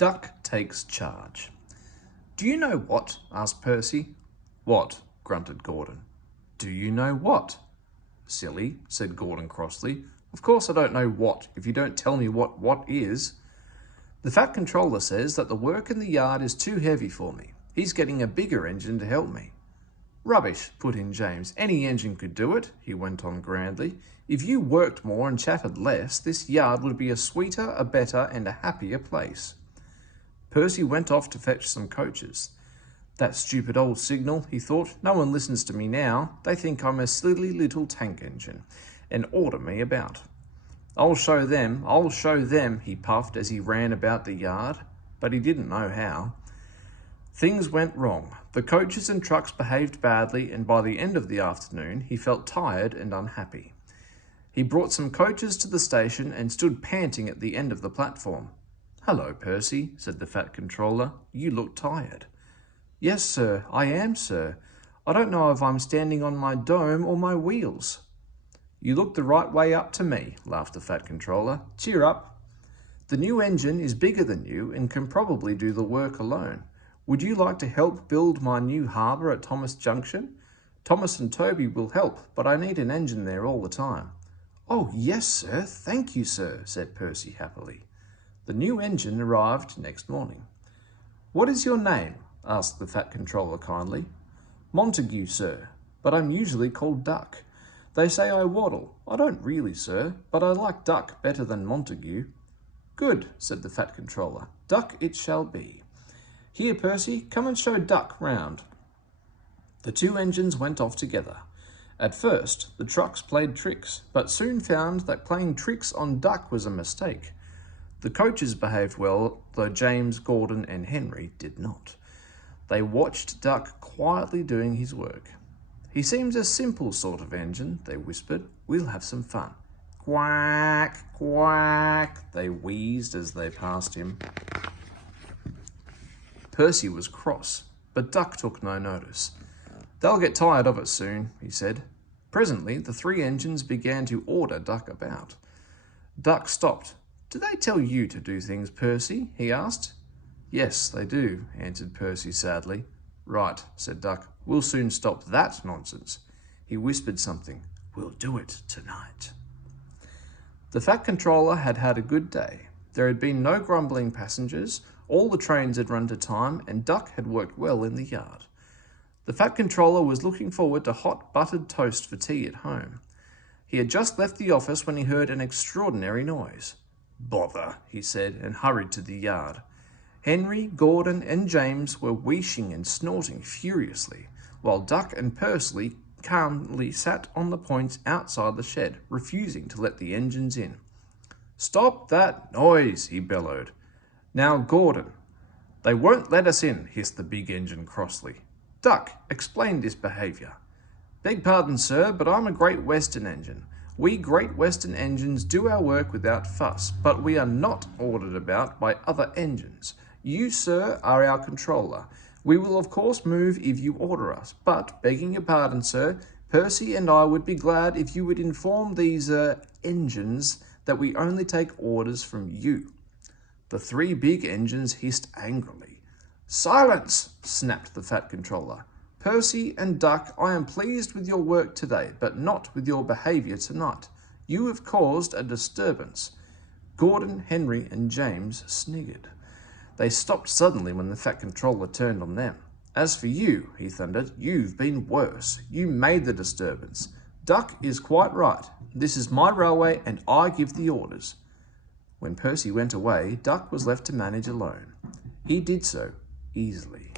Duck takes charge. "Do you know what?" asked Percy. "What?" grunted Gordon. "Do you know what?" "Silly," said Gordon crossly. "Of course I don't know what if you don't tell me what is." "The Fat Controller says that the work in the yard is too heavy for me. He's getting a bigger engine to help me." "Rubbish," put in James. "Any engine could do it," he went on grandly. "If you worked more and chatted less, this yard would be a sweeter, a better, and a happier place." Percy went off to fetch some coaches. "That stupid old signal," he thought. "No one listens to me now. They think I'm a silly little tank engine and order me about. I'll show them," he puffed as he ran about the yard, but he didn't know how. Things went wrong. The coaches and trucks behaved badly, and by the end of the afternoon, he felt tired and unhappy. He brought some coaches to the station and stood panting at the end of the platform. "Hello, Percy," said the Fat Controller. "You look tired." "Yes, sir, I am, sir. I don't know if I'm standing on my dome or my wheels." "You look the right way up to me," laughed the Fat Controller. "Cheer up. The new engine is bigger than you and can probably do the work alone. Would you like to help build my new harbour at Thomas Junction? Thomas and Toby will help, but I need an engine there all the time." "Oh, yes, sir. Thank you, sir," said Percy happily. The new engine arrived next morning. "What is your name?" asked the Fat Controller kindly. "Montague, sir, but I'm usually called Duck. They say I waddle. I don't really, sir, but I like Duck better than Montague." "Good," said the Fat Controller. "Duck it shall be. Here, Percy, come and show Duck round." The two engines went off together. At first, the trucks played tricks, but soon found that playing tricks on Duck was a mistake. The coaches behaved well, though James, Gordon, and Henry did not. They watched Duck quietly doing his work. "He seems a simple sort of engine," they whispered. "We'll have some fun." "Quack, quack," they wheezed as they passed him. Percy was cross, but Duck took no notice. "They'll get tired of it soon," he said. Presently, the three engines began to order Duck about. Duck stopped. "Do they tell you to do things, Percy?" he asked. "Yes, they do," answered Percy sadly. "Right," said Duck. "We'll soon stop that nonsense." He whispered something. "We'll do it tonight." The Fat Controller had had a good day. There had been no grumbling passengers, all the trains had run to time, and Duck had worked well in the yard. The Fat Controller was looking forward to hot buttered toast for tea at home. He had just left the office when he heard an extraordinary noise. "Bother," he said, and hurried to the yard. Henry, Gordon, and James were wheezing and snorting furiously, while Duck and Percy calmly sat on the points outside the shed, refusing to let the engines in. "Stop that noise," he bellowed. "Now, Gordon." "They won't let us in," hissed the big engine crossly. "Duck, explain this behaviour." "Beg pardon, sir, but I'm a Great Western engine. We Great Western engines do our work without fuss, but we are not ordered about by other engines. You, sir, are our controller. We will of course move if you order us, but, begging your pardon, sir, Percy and I would be glad if you would inform these, engines that we only take orders from you." The three big engines hissed angrily. "Silence!" snapped the Fat Controller. "Percy and Duck, I am pleased with your work today, but not with your behaviour tonight. You have caused a disturbance." Gordon, Henry, and James sniggered. They stopped suddenly when the Fat Controller turned on them. "As for you," he thundered, "you've been worse. You made the disturbance. Duck is quite right. This is my railway and I give the orders." When Percy went away, Duck was left to manage alone. He did so easily.